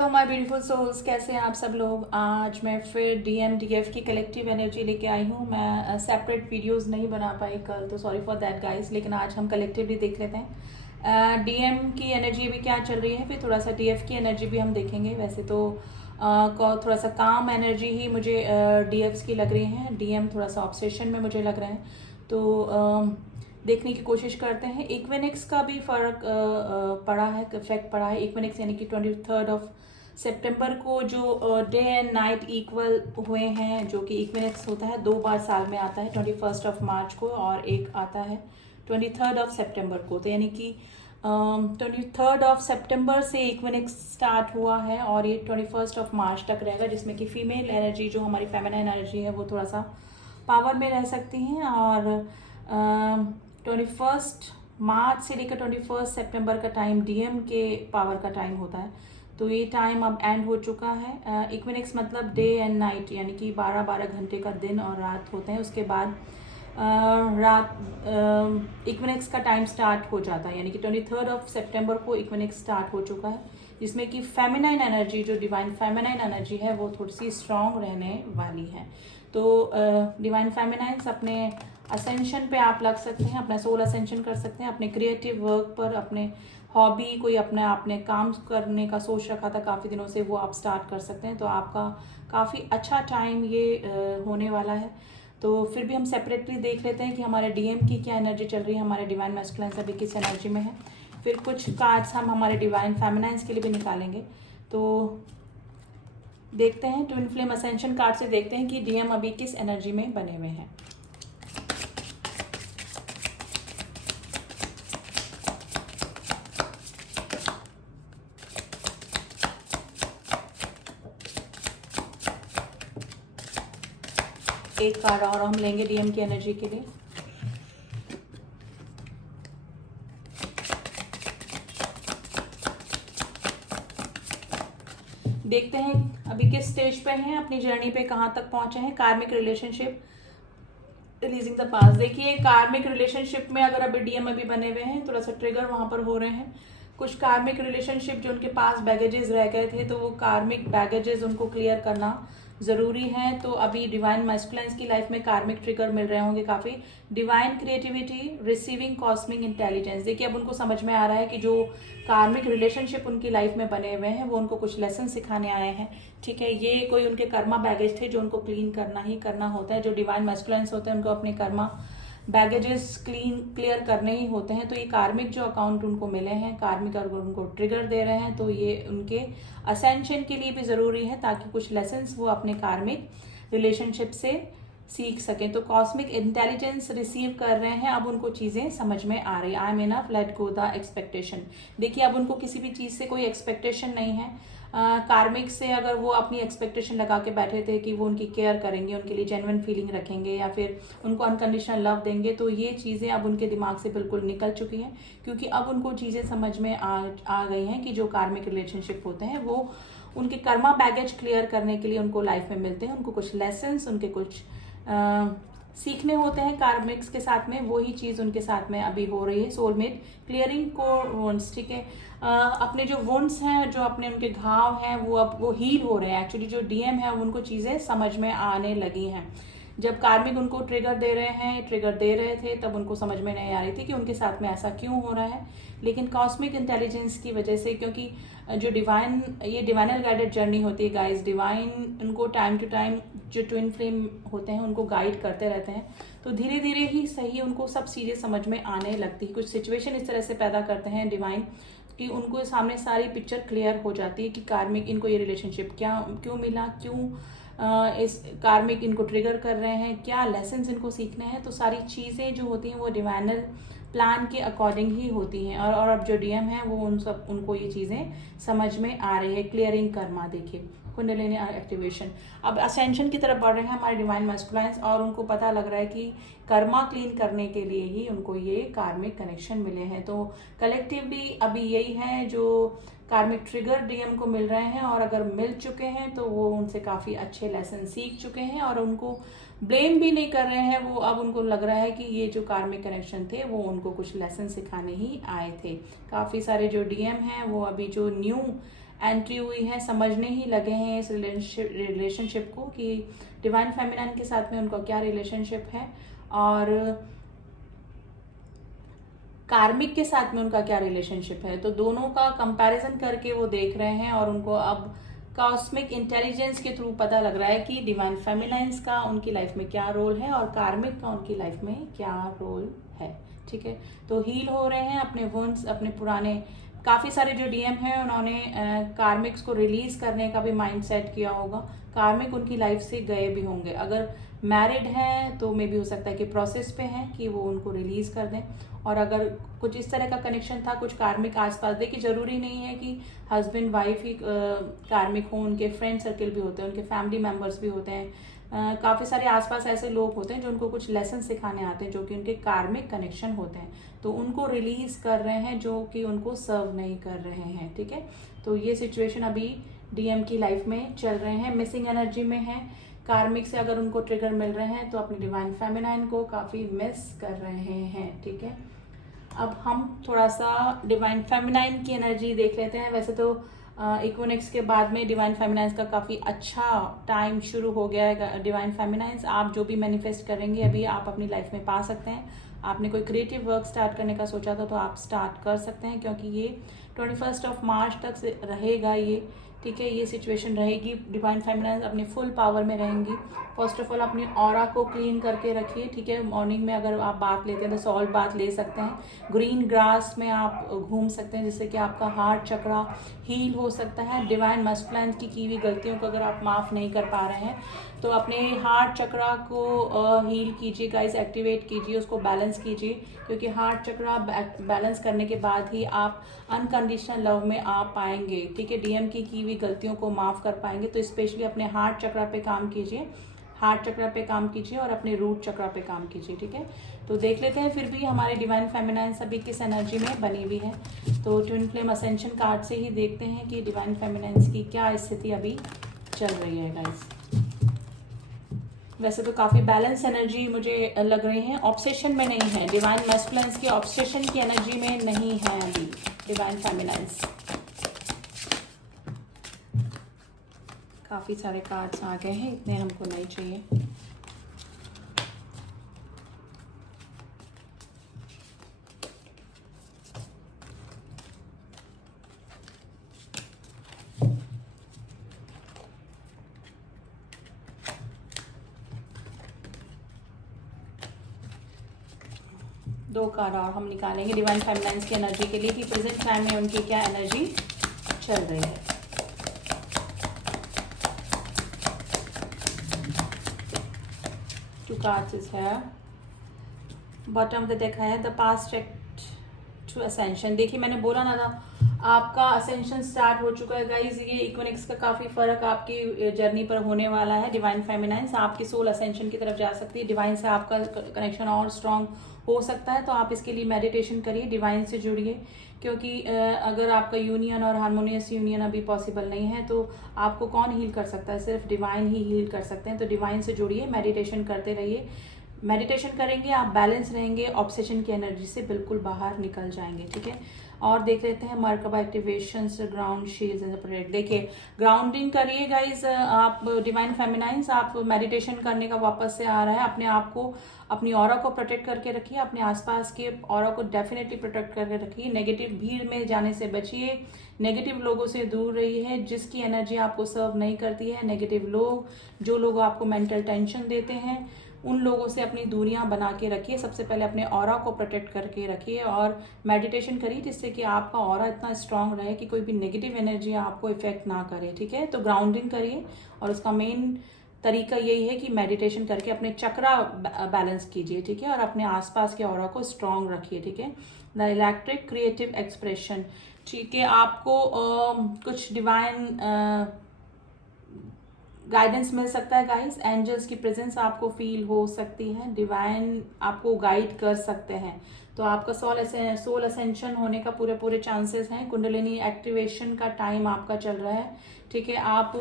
तो my beautiful souls, कैसे हैं आप सब लोग। आज मैं फिर डीएम डीएफ की कलेक्टिव एनर्जी लेके आई हूँ। मैं सेपरेट वीडियोस नहीं बना पाई कल, तो सॉरी फॉर दैट गाइस। लेकिन आज हम कलेक्टिवली देख लेते हैं डीएम की एनर्जी अभी क्या चल रही है, फिर थोड़ा सा डीएफ की एनर्जी भी हम देखेंगे। वैसे तो थोड़ा सा काम एनर्जी ही मुझे डीएफ्स की लग रही है। डीएम थोड़ा सा ऑब्सेशन में मुझे लग रहे हैं, तो देखने की कोशिश करते हैं। इक्विनिक्स का भी फर्क पड़ा है, इफेक्ट पड़ा है। इक्विनिक्स यानी कि 23 ऑफ सितंबर को जो डे एंड नाइट इक्वल हुए हैं, जो कि इक्विनिक्स होता है, 2 बार साल में आता है, 21 मार्च को और एक आता है 23 सितंबर को। तो यानी कि 23 से इक्विनिक्स स्टार्ट हुआ है और ये 21 मार्च तक रहेगा, जिसमें कि फीमेल एनर्जी जो हमारी फेमिनाइन एनर्जी है वो थोड़ा सा पावर में रह सकती हैं। और 21 मार्च से लेकर 21 सितंबर का टाइम डीएम के पावर का टाइम होता है। तो ये टाइम अब एंड हो चुका है। इक्विनिक्स मतलब डे एंड नाइट, यानी कि 12-12 घंटे का दिन और रात होते हैं। उसके बाद रात इक्विनिक्स का टाइम स्टार्ट हो जाता है, यानी कि 23 सितंबर को इक्विनिक्स स्टार्ट हो चुका है, जिसमें कि फेमिनाइन एनर्जी, जो डिवाइन फेमिनाइन एनर्जी है, वो थोड़ी सी स्ट्रांग रहने वाली है। तो डिवाइन फेमिनाइन्स अपने असेंशन पे आप लग सकते हैं, अपना सोल असेंशन कर सकते हैं, अपने क्रिएटिव वर्क पर, अपने हॉबी, कोई अपने आपने काम करने का सोच रखा था काफ़ी दिनों से, वो आप स्टार्ट कर सकते हैं। तो आपका काफ़ी अच्छा टाइम ये होने वाला है। तो फिर भी हम सेपरेटली देख लेते हैं कि हमारे डीएम की क्या एनर्जी चल रही है, हमारे डिवाइन मैस्कुलाइन्स अभी किस एनर्जी में है। फिर कुछ कार्ड्स हम हमारे डिवाइन फेमिनाइन्स के लिए भी निकालेंगे। तो देखते हैं, ट्विन फ्लेम असेंशन कार्ड से देखते हैं कि डीएम अभी किस एनर्जी में बने हुए हैं। एक कार्ड और हम लेंगे डीएम की एनर्जी के लिए। देखते हैं अभी किस स्टेज पे हैं, अपनी जर्नी पे कहाँ तक पहुंचे हैं। कार्मिक रिलेशनशिप, रिलीजिंग द पास्ट। देखिए, कार्मिक रिलेशनशिप में अगर अभी डीएम अभी बने हुए हैं, थोड़ा सा ट्रिगर वहां पर हो रहे हैं। कुछ कार्मिक रिलेशनशिप जो उनके पास बैगेजेस रह गए थे, तो वो कार्मिक बैगेजेस उनको क्लियर करना जरूरी है। तो अभी डिवाइन मैस्कुलाइन्स की लाइफ में कार्मिक ट्रिगर मिल रहे होंगे काफी। Divine creativity, receiving cosmic intelligence. देखिए, अब उनको समझ में आ रहा है कि जो कार्मिक रिलेशनशिप उनकी लाइफ में बने हुए हैं, वो उनको कुछ लेसन सिखाने आए हैं। ठीक है, ये कोई उनके कर्मा बैगेज थे जो उनको क्लीन करना ही करना होता है। जो डिवाइन मैस्कुलाइन्स होते हैं, उनको अपने कर्मा बैगेजेस क्लियर करने ही होते हैं। तो ये कार्मिक जो अकाउंट उनको मिले हैं, कार्मिक अगर उनको ट्रिगर दे रहे हैं, तो ये उनके असेंशन के लिए भी जरूरी है, ताकि कुछ लेसन्स वो अपने कार्मिक रिलेशनशिप से सीख सकें। तो कॉस्मिक इंटेलिजेंस रिसीव कर रहे हैं, अब उनको चीजें समझ में आ रही है। I am enough, let go the expectation. देखिए, अब उनको किसी भी चीज से कोई एक्सपेक्टेशन नहीं है। कार्मिक से अगर वो अपनी एक्सपेक्टेशन लगा के बैठे थे कि वो उनकी केयर करेंगे, उनके लिए जेन्युइन फीलिंग रखेंगे या फिर उनको अनकंडीशनल लव देंगे, तो ये चीज़ें अब उनके दिमाग से बिल्कुल निकल चुकी हैं। क्योंकि अब उनको चीज़ें समझ में आ गई हैं कि जो कार्मिक रिलेशनशिप होते हैं, वो उनके कर्मा बैगेज क्लियर करने के लिए उनको लाइफ में मिलते हैं। उनको कुछ लेसन्स, उनके कुछ सीखने होते हैं कार्मिक्स के साथ में। वही चीज़ उनके साथ में अभी हो रही है। सोलमेट क्लियरिंग को वुंड्स, ठीक है, अपने जो वुंड्स हैं, जो अपने उनके घाव हैं, वो अब वो हील हो रहे हैं। एक्चुअली जो डीएम है, उनको चीज़ें समझ में आने लगी हैं। जब कार्मिक उनको ट्रिगर दे रहे थे, तब उनको समझ में नहीं आ रही थी कि उनके साथ में ऐसा क्यों हो रहा है। लेकिन कॉस्मिक इंटेलिजेंस की वजह से, क्योंकि जो ये डिवाइनल गाइडेड जर्नी होती है गाइस, डिवाइन उनको टाइम टू टाइम जो ट्विन फ्लेम होते हैं उनको गाइड करते रहते हैं। तो धीरे धीरे ही सही उनको सब चीज़ें समझ में आने लगती है। कुछ सिचुएशन इस तरह से पैदा करते हैं डिवाइन कि उनको सामने सारी पिक्चर क्लियर हो जाती है कि कार्मिक इनको ये रिलेशनशिप क्यों मिला, क्यों इस कार्मिक इनको ट्रिगर कर रहे हैं, क्या लेसन्स इनको सीखने हैं। तो सारी चीज़ें जो होती हैं वो डिवाइनल प्लान के अकॉर्डिंग ही होती हैं। और अब जो डीएम है, वो उनको ये चीज़ें समझ में आ रही है। क्लियरिंग कर्मा, देखिए, कुंडलिनी एक्टिवेशन। अब असेंशन की तरफ बढ़ रहे हैं हमारे डिवाइन मैस्कुलाइन्स, और उनको पता लग रहा है कि कर्मा क्लीन करने के लिए ही उनको ये कार्मिक कनेक्शन मिले हैं। तो कलेक्टिवली अभी यही है जो कार्मिक ट्रिगर डीएम को मिल रहे हैं, और अगर मिल चुके हैं तो वो उनसे काफ़ी अच्छे लेसन सीख चुके हैं और उनको ब्लेम भी नहीं कर रहे हैं। वो अब उनको लग रहा है कि ये जो कार्मिक कनेक्शन थे, वो उनको कुछ लेसन सिखाने ही आए थे। काफ़ी सारे जो डीएम हैं, वो अभी जो न्यू एंट्री हुई है, समझने ही लगे हैं इस रिलेशनशिप को कि डिवाइन फेमिनाइन के साथ में उनका क्या रिलेशनशिप है और कार्मिक के साथ में उनका क्या रिलेशनशिप है। तो दोनों का कंपैरिजन करके वो देख रहे हैं और उनको अब कॉस्मिक इंटेलिजेंस के थ्रू पता लग रहा है कि डिवाइन फेमिनाइंस का उनकी लाइफ में क्या रोल है और कार्मिक का उनकी लाइफ में क्या रोल है। ठीक है, तो हील हो रहे हैं अपने वुंड्स, अपने पुराने काफ़ी सारे जो डीएम हैं उन्होंने कार्मिक्स को रिलीज करने का भी माइंड सेट किया होगा। कार्मिक उनकी लाइफ से गए भी होंगे, अगर मैरिड हैं तो मे भी हो सकता है कि प्रोसेस पे हैं कि वो उनको रिलीज कर दें। और अगर कुछ इस तरह का कनेक्शन था, कुछ कार्मिक आसपास, देखिए जरूरी नहीं है कि हस्बैंड वाइफ ही कार्मिक हो, उनके फ्रेंड सर्किल भी होते हैं, उनके फैमिली मेम्बर्स भी होते हैं, काफ़ी सारे आसपास ऐसे लोग होते हैं जो उनको कुछ लेसन सिखाने आते हैं जो कि उनके कार्मिक कनेक्शन होते हैं, तो उनको रिलीज कर रहे हैं जो कि उनको सर्व नहीं कर रहे हैं। ठीक है, तो ये सिचुएशन अभी डीएम की लाइफ में चल रहे हैं, मिसिंग एनर्जी में है। कार्मिक से अगर उनको ट्रिगर मिल रहे हैं तो अपनी डिवाइन फेमिनाइन को काफ़ी मिस कर रहे हैं। ठीक है, अब हम थोड़ा सा डिवाइन फेमिनाइन की एनर्जी देख लेते हैं। वैसे तो इक्विनोक्स के बाद में डिवाइन फेमिनाइंस का काफ़ी अच्छा टाइम शुरू हो गया है। डिवाइन फेमिनाइंस आप जो भी मैनिफेस्ट करेंगे अभी आप अपनी लाइफ में पा सकते हैं। आपने कोई क्रिएटिव वर्क स्टार्ट करने का सोचा था तो आप स्टार्ट कर सकते हैं, क्योंकि ये 21 मार्च तक से रहेगा ये। ठीक है, ये सिचुएशन रहेगी, डिवाइन फेमिनाइंस अपनी फुल पावर में रहेंगी। फर्स्ट ऑफ ऑल अपनी ऑरा को क्लीन करके रखिए। ठीक है, मॉर्निंग में अगर आप बाथ लेते हैं तो सॉल्ट बाथ ले सकते हैं, ग्रीन ग्रास में आप घूम सकते हैं जिससे कि आपका हार्ट चक्रा हील हो सकता है। डिवाइन मस्कुलाइन की हुई गलतियों को अगर आप माफ़ नहीं कर पा रहे हैं तो अपने हार्ट चक्रा को हील कीजिए गाइस, एक्टिवेट कीजिए, उसको बैलेंस कीजिए, क्योंकि हार्ट चक्रा बैलेंस करने के बाद ही आप अनकंडीशनल लव में आ पाएंगे। ठीक है, डीएम की हुई गलतियों को माफ़ कर पाएंगे। तो स्पेशली अपने हार्ट चक्रा पे काम कीजिए, हार्ट चक्रा पे काम कीजिए और अपने रूट चक्रा पे काम कीजिए। ठीक है, तो देख लेते हैं फिर भी हमारे डिवाइन फेमिनाइन अभी किस एनर्जी में बनी हुई है। तो ट्विन फ्लेम असेंशन कार्ड से ही देखते हैं कि डिवाइन फेमिनाइंस की क्या स्थिति अभी चल रही है गाइस। वैसे तो काफ़ी बैलेंस एनर्जी मुझे लग रही है, ऑब्सेशन में नहीं है। डिवाइन मैस्कुलाइंस की ऑब्सेशन की एनर्जी में नहीं है अभी डिवाइन फेमिनाइंस। काफ़ी सारे कार्ड्स आ गए हैं, इतने हमको नहीं चाहिए। दो कार्ड और हम निकालेंगे डिवाइन फेमिनाइंस की एनर्जी के लिए कि प्रेजेंट टाइम में उनकी क्या एनर्जी चल रही है। टू कार्ड्स इज है, बॉटम ऑफ द डेक है the past check to ascension. देखिए मैंने बोला ना था आपका असेंशन स्टार्ट हो चुका है गाइज। ये इक्विनोक्स का काफी फर्क आपकी जर्नी पर होने वाला है। डिवाइन फेमिनाइंस आपकी सोल असेंशन की तरफ जा सकती है, डिवाइन से आपका कनेक्शन और स्ट्रांग हो सकता है। तो आप इसके लिए मेडिटेशन करिए, डिवाइन से जुड़िए, क्योंकि अगर आपका यूनियन और हार्मोनियस यूनियन अभी पॉसिबल नहीं है तो आपको कौन हील कर सकता है, सिर्फ डिवाइन ही हील कर सकते हैं। तो डिवाइन से जुड़िए, मेडिटेशन करते रहिए। मेडिटेशन करेंगे आप बैलेंस रहेंगे, ऑब्सेशन की एनर्जी से बिल्कुल बाहर निकल जाएंगे। ठीक है, और देख लेते हैं मर्कबा एक्टिवेशंस, ग्राउंड शील्ड्स एंड प्रोटेक्ट। देखिए ग्राउंडिंग करिए गाइज आप, डिवाइन फेमिनाइंस आप मेडिटेशन करने का वापस से आ रहा है। अपने आप को, अपनी ऑरा को प्रोटेक्ट करके रखिए, अपने आसपास के ऑरा को डेफिनेटली प्रोटेक्ट करके रखिए। नेगेटिव भीड़ में जाने से बचिए, नेगेटिव लोगों से दूर रहिए जिसकी एनर्जी आपको सर्व नहीं करती है। नेगेटिव लोग, जो लोग आपको मेंटल टेंशन देते हैं, उन लोगों से अपनी दूरियां बना के रखिए। सबसे पहले अपने ऑरा को प्रोटेक्ट करके रखिए और मेडिटेशन करिए जिससे कि आपका ऑरा इतना स्ट्रांग रहे कि कोई भी नेगेटिव एनर्जी आपको इफेक्ट ना करे। ठीक है, तो ग्राउंडिंग करिए और उसका मेन तरीका यही है कि मेडिटेशन करके अपने चक्रा बैलेंस कीजिए। ठीक है, और अपने आसपास के ऑरा को स्ट्रांग रखिए। ठीक है, द इलेक्ट्रिक क्रिएटिव एक्सप्रेशन। ठीक है, आपको कुछ डिवाइन गाइडेंस मिल सकता है गाइस, एंजल्स की प्रेजेंस आपको फील हो सकती है, डिवाइन आपको गाइड कर सकते हैं। तो आपका सोल असेंशन होने का पूरे चांसेस हैं। कुंडलिनी एक्टिवेशन का टाइम आपका चल रहा है। ठीक है, आप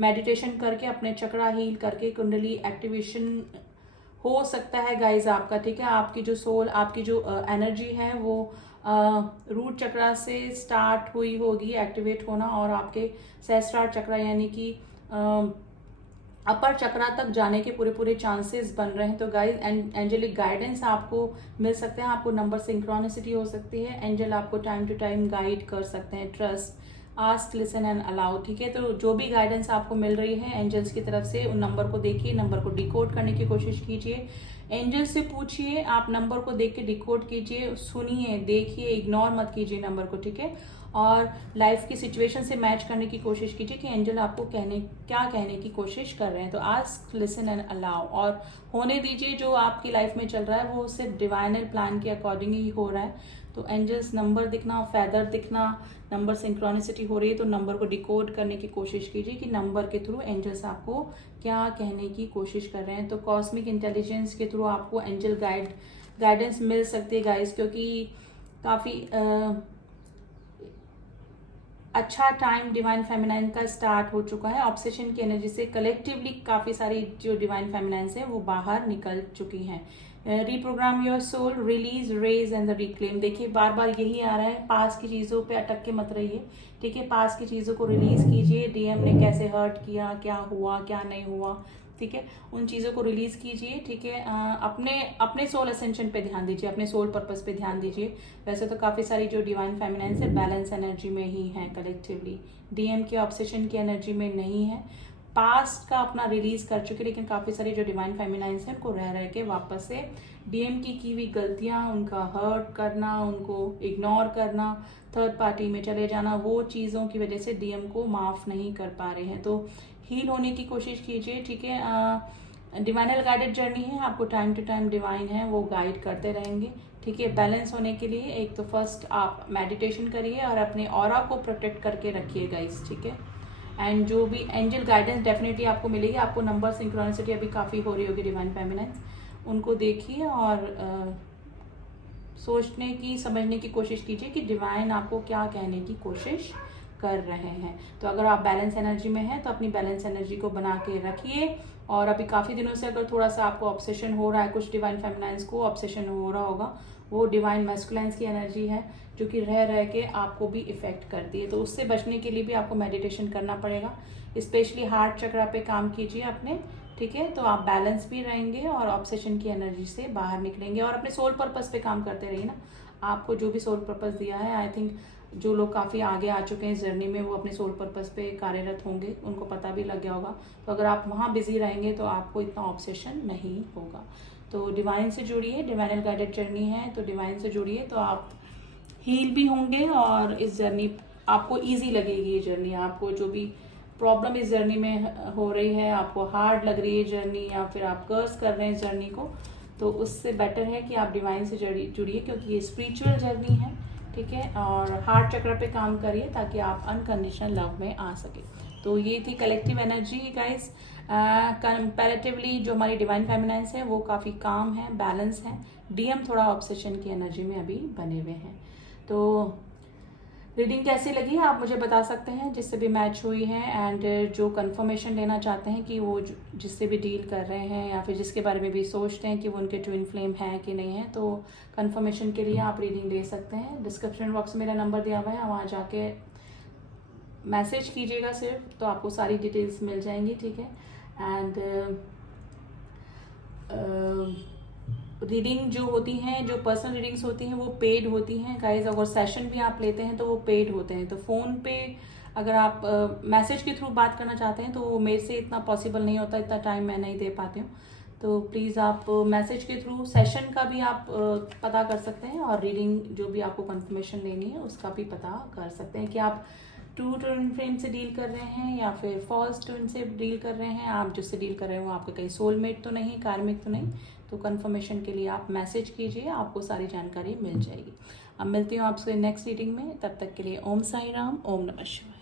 मेडिटेशन करके अपने चक्रा हील करके कुंडली एक्टिवेशन हो सकता है गाइज आपका। ठीक है, आपकी जो सोल, आपकी जो एनर्जी है वो रूट चक्रा से स्टार्ट हुई होगी एक्टिवेट होना, और आपके सहस्त्रार चक्रा यानी कि अपर चक्रा तक जाने के पूरे पूरे चांसेस बन रहे हैं। तो गाइस एंजेलिक गाइडेंस आपको मिल सकते हैं, आपको नंबर सिंक्रोनिसिटी हो सकती है, एंजल आपको टाइम टू टाइम गाइड कर सकते हैं। Trust, ask, listen and allow, ठीक है। तो जो भी गाइडेंस आपको मिल रही है एंजल्स की तरफ से, उन नंबर को देखिए, नंबर को डिकोड करने की कोशिश कीजिए, एंजल से पूछिए, आप नंबर को देख के डिकोड कीजिए, सुनिए, देखिए, इग्नोर मत कीजिए नंबर को, ठीक है। और लाइफ की सिचुएशन से मैच करने की कोशिश कीजिए कि एंजल आपको क्या कहने की कोशिश कर रहे हैं। तो आस्क, लिसन एंड अलाउ, और होने दीजिए जो आपकी लाइफ में चल रहा है वो सिर्फ डिवाइनल प्लान के अकॉर्डिंग ही हो रहा है। तो एंजल्स नंबर दिखना, फेदर दिखना, नंबर सिंक्रोनिसिटी हो रही है, तो नंबर को डिकोड करने की कोशिश कीजिए कि नंबर के थ्रू एंजल्स आपको क्या कहने की कोशिश कर रहे हैं। तो कॉस्मिक इंटेलिजेंस के थ्रू आपको एंजल गाइडेंस मिल सकती है गाइस, क्योंकि काफ़ी अच्छा टाइम डिवाइन फेमिनाइन का स्टार्ट हो चुका है। ऑब्सेशन की एनर्जी से कलेक्टिवली काफ़ी सारी जो डिवाइन फेमिनाइंस है वो बाहर निकल चुकी हैं। Reprogram your soul, release, rage and the reclaim. देखिए बार बार यही आ रहा है, पास की चीज़ों पे अटक के मत रहिए, ठीक है। पास की चीज़ों को रिलीज कीजिए, डीएम ने कैसे हर्ट किया, क्या हुआ क्या नहीं हुआ, ठीक है, उन चीज़ों को रिलीज कीजिए, ठीक है। अपने सोल असेंशन पे ध्यान दीजिए, अपने सोल पर्पस पे ध्यान दीजिए। वैसे तो काफ़ी सारी जो डिवाइन फेमिनाइंस है बैलेंस एनर्जी में ही है कलेक्टिवली, डीएम के ऑब्सेशन की एनर्जी में नहीं है। पास्ट का अपना रिलीज कर चुके, लेकिन काफ़ी सारी जो डिवाइन फेमिनाइंस है उनको रह के वापस से डीएम की हुई गलतियां, उनका हर्ट करना, उनको इग्नोर करना, थर्ड पार्टी में चले जाना, वो चीज़ों की वजह से डीएम को माफ़ नहीं कर पा रहे हैं। तो हील होने की कोशिश कीजिए, ठीक है। डिवाइनल गाइडेड जर्नी है, आपको टाइम टू टाइम डिवाइन है वो गाइड करते रहेंगे, ठीक है। बैलेंस होने के लिए एक तो फर्स्ट आप मेडिटेशन करिए और अपने ऑरा को प्रोटेक्ट करके रखिए गाइस, ठीक है। एंड जो भी एंजल गाइडेंस डेफिनेटली आपको मिलेगी, आपको नंबर सिंक्रोनिसिटी अभी काफ़ी हो रही होगी डिवाइन फेमिनाइंस, उनको देखिए और सोचने की, समझने की कोशिश कीजिए कि डिवाइन आपको क्या कहने की कोशिश कर रहे हैं। तो अगर आप बैलेंस एनर्जी में हैं तो अपनी बैलेंस एनर्जी को बना के रखिए। और अभी काफ़ी दिनों से अगर थोड़ा सा आपको ऑब्सेशन हो रहा है, कुछ डिवाइन फेमिनाइंस को ऑब्सेशन हो रहा होगा, वो डिवाइन मैस्कुलाइंस की एनर्जी है जो कि रह के आपको भी इफेक्ट करती है। तो उससे बचने के लिए भी आपको मेडिटेशन करना पड़ेगा, स्पेशली हार्ट चक्रा पे काम कीजिए अपने, ठीक है। तो आप बैलेंस भी रहेंगे और ऑब्सेशन की एनर्जी से बाहर निकलेंगे, और अपने सोल पर्पस पे काम करते रहिए ना। आपको जो भी सोल पर्पस दिया है, आई थिंक जो लोग काफ़ी आगे आ चुके हैं इस जर्नी में वो अपने सोल पर्पस पे कार्यरत होंगे, उनको पता भी लग गया होगा। तो अगर आप वहाँ बिजी रहेंगे तो आपको इतना ऑब्सेशन नहीं होगा। तो डिवाइन से जुड़िए, डिवाइनल गाइडेड जर्नी है तो डिवाइन से जुड़िए, तो आप हील भी होंगे और इस जर्नी आपको ईजी लगेगी। ये जर्नी आपको जो भी प्रॉब्लम इस जर्नी में हो रही है, आपको हार्ड लग रही है जर्नी, या फिर आप कर्स कर रहे हैं इस जर्नी को, तो उससे बेटर है कि आप डिवाइन से जुड़िए, क्योंकि ये स्पिरिचुअल जर्नी है, ठीक है। और हार्ट चक्र पे काम करिए ताकि आप अनकंडीशनल लव में आ सके। तो ये थी कलेक्टिव एनर्जी गाइस। कंपैरेटिवली जो हमारी डिवाइन फेमिनाइंस है वो काफ़ी काम है, बैलेंस है। डीएम थोड़ा ऑब्सेशन की एनर्जी में अभी बने हुए हैं। तो रीडिंग कैसी लगी आप मुझे बता सकते हैं, जिससे भी मैच हुई है, एंड जो कंफर्मेशन लेना चाहते हैं कि वो जिससे भी डील कर रहे हैं या फिर जिसके बारे में भी सोचते हैं कि वो उनके ट्विन फ्लेम है कि नहीं है, तो कंफर्मेशन के लिए आप रीडिंग ले सकते हैं। डिस्क्रिप्शन बॉक्स में मेरा नंबर दिया हुआ है, वहाँ जाके मैसेज कीजिएगा सिर्फ, तो आपको सारी डिटेल्स मिल जाएंगी, ठीक है। एंड रीडिंग जो होती हैं, जो पर्सनल रीडिंग्स होती हैं वो पेड होती हैं गाइज। अगर सेशन भी आप लेते हैं तो वो पेड होते हैं। तो फ़ोन पे अगर आप मैसेज के थ्रू बात करना चाहते हैं तो वो मेरे से इतना पॉसिबल नहीं होता, इतना टाइम मैं नहीं दे पाती हूँ। तो प्लीज़ आप मैसेज के थ्रू सेशन का भी आप पता कर सकते हैं, और रीडिंग जो भी आपको कंफर्मेशन लेनी है उसका भी पता कर सकते हैं कि आप ट्रू ट्विन फ्लेम से डील कर रहे हैं या फिर फॉल्स ट्विन से डील कर रहे हैं। आप जिससे डील कर रहे हैं वो आपके कहीं सोलमेट तो नहीं, कार्मिक तो नहीं। तो कंफर्मेशन के लिए आप मैसेज कीजिए, आपको सारी जानकारी मिल जाएगी। अब मिलती हूँ आपसे नेक्स्ट रीडिंग में, तब तक के लिए ओम साई राम, ओम नमः शिवाय।